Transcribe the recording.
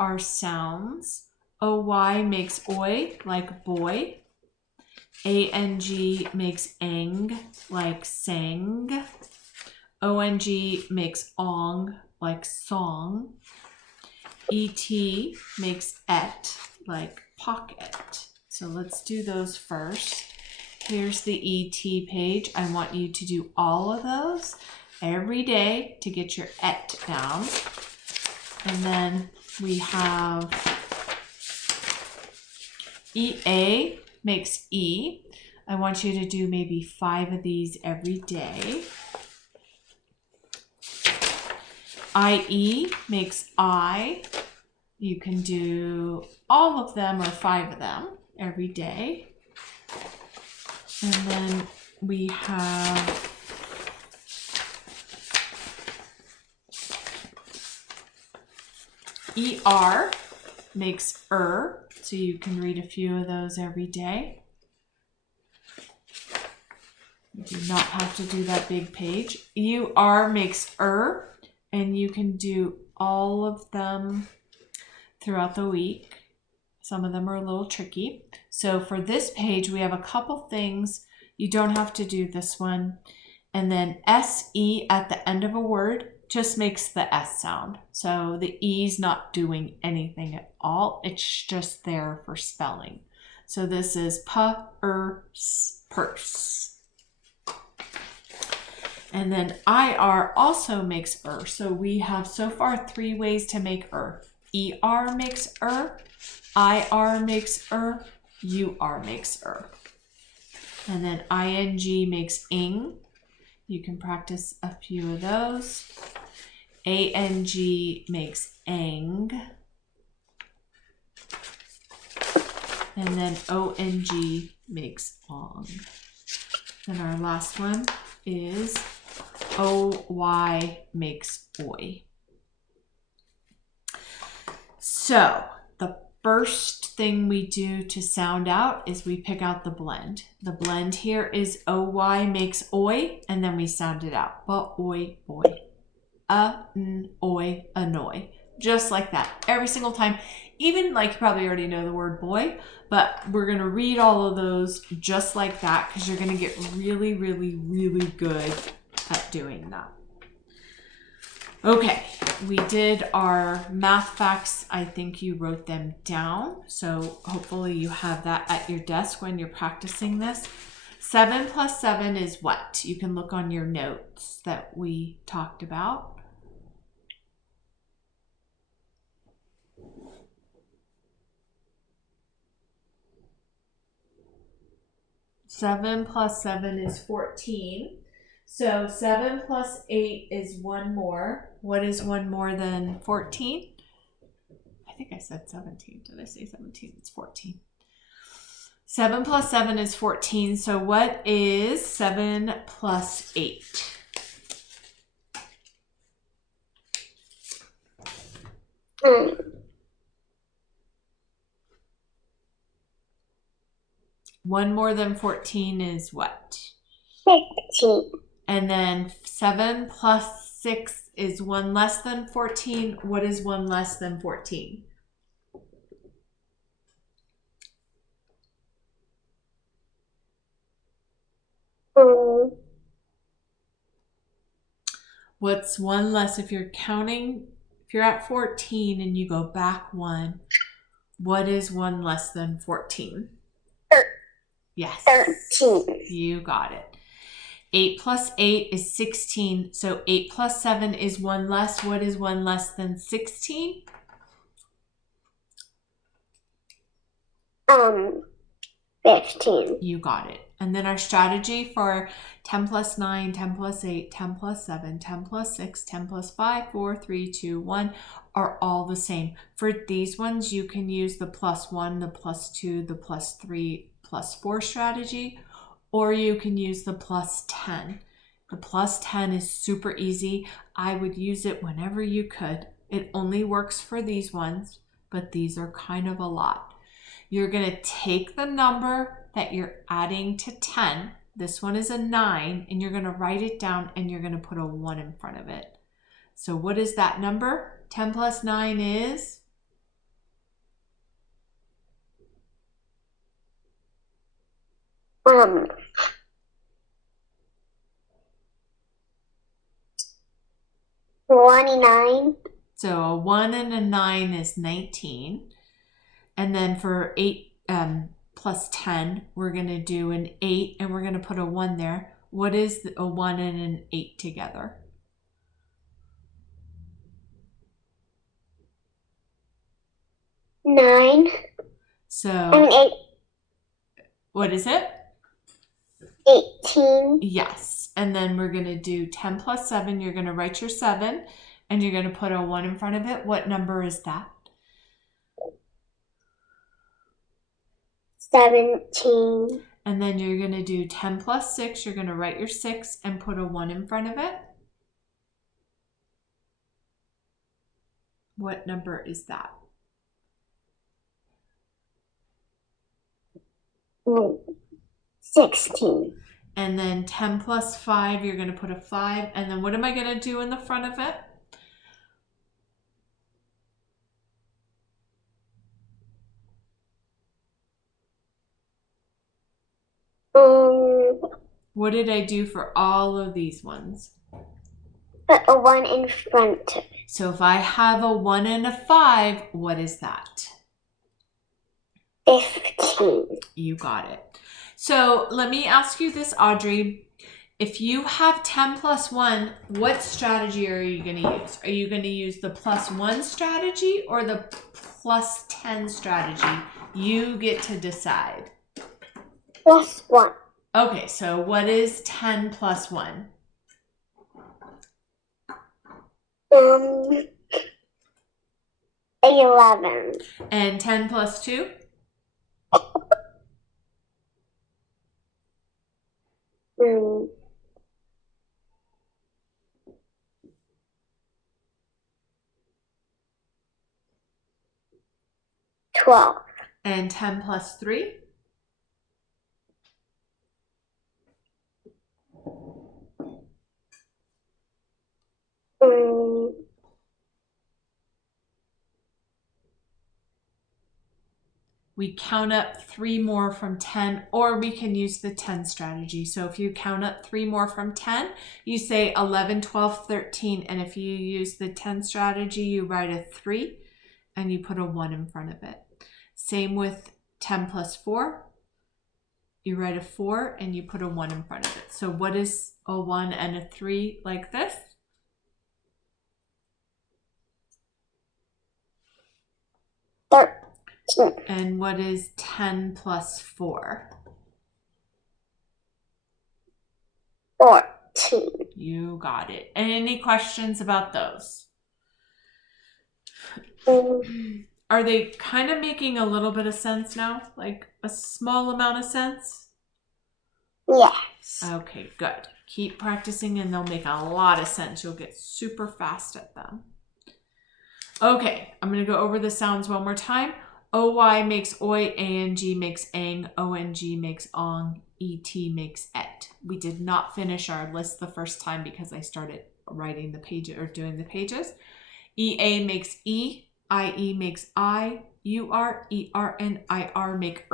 our sounds. OY makes oi, like boy. ANG makes ang, like sang. ONG makes ong, like song. ET makes et, like pocket. So let's do those first. Here's the ET page. I want you to do all of those every day to get your et down. And then we have EA makes E. I want you to do maybe 5 of these every day. IE makes I. You can do all of them or 5 of them every day. And then we have ER makes so you can read a few of those every day. You do not have to do that big page. UR makes and you can do all of them throughout the week. Some of them are a little tricky. So for this page, we have a couple things. You don't have to do this one. And then SE at the end of a word just makes the S sound. So the E's not doing anything at all. It's just there for spelling. So this is purse. And then IR also makes So we have so far 3 ways to make ER makes IR makes UR makes And then ING makes ing. You can practice a few of those. ANG makes ang. And then ONG makes ong. Then our last one is OY makes oi. So the first thing we do to sound out is we pick out the blend. The blend here is OY makes oi, and then we sound it out. Ba-oi, boy. Oi, annoy. Just like that. Every single time. Even like you probably already know the word boy, but we're going to read all of those just like that because you're going to get really, really, really good at doing that. Okay, we did our math facts. I think you wrote them down. So hopefully you have that at your desk when you're practicing this. 7 plus 7 is what? You can look on your notes that we talked about. Seven plus 7 is 14. So 7 plus 8 is 1 more. What is 1 more than 14? I think I said 17. Did I say 17? It's 14. 7 plus 7 is 14. So what is 7 plus 8? One more than 14 is what? 16. And then 7 plus 6 is 1 less than 14. What is 1 less than 14? What's 1 less if you're counting? If you're at 14 and you go back 1, what is 1 less than 14? Yes. 13. You got it. 8 plus 8 is 16. So 8 plus 7 is 1 less. What is 1 less than 16? 15. You got it. And then our strategy for 10 plus 9, 10 plus 8, 10 plus 7, 10 plus 6, 10 plus 5, 4, 3, 2, 1 are all the same. For these ones, you can use the plus 1, the plus 2, the plus 3, plus 4 strategy, or you can use the plus 10. The plus 10 is super easy. I would use it whenever you could. It only works for these ones, but these are kind of a lot. You're going to take the number that you're adding to 10. This one is a 9, and you're going to write it down, and you're going to put a 1 in front of it. So what is that number? 10 plus 9 is Um, 29. So a 1 and a 9 is 19. And then for 8 plus 10, we're going to do an 8 and we're going to put a 1 there. What is a 1 and an 8 together? 9. So And 8. what is it? 18. Yes. And then we're going to do 10 plus 7. You're going to write your 7 and you're going to put a 1 in front of it. What number is that? 17. And then you're going to do 10 plus 6. You're going to write your 6 and put a 1 in front of it. What number is that? 16. And then 10 plus 5, you're going to put a 5. And then what am I going to do in the front of it? What did I do for all of these ones? Put a 1 in front. So if I have a 1 and a 5, what is that? 15. You got it. So let me ask you this, Audrey. If you have 10 plus 1, what strategy are you going to use? Are you going to use the plus 1 strategy or the plus 10 strategy? You get to decide. Plus 1. Okay, so what is 10 plus 1? 11. And 10 plus 2? 12. And 10 plus 3? We count up 3 more from 10, or we can use the 10 strategy. So if you count up 3 more from 10, you say 11, 12, 13. And if you use the 10 strategy, you write a 3 and you put a 1 in front of it. Same with 10 plus 4. You write a 4 and you put a 1 in front of it. So what is a 1 and a 3 like this? And what is 10 plus 4? 14. You got it. And any questions about those? Are they kind of making a little bit of sense now? Like a small amount of sense? Yes. Okay, good. Keep practicing and they'll make a lot of sense. You'll get super fast at them. Okay, I'm going to go over the sounds one more time. OY makes oi, ANG makes ang, ONG makes ong, ET makes et. We did not finish our list the first time because I started writing the pages or doing the pages. EA makes e, IE makes I, UR, ER, and IR make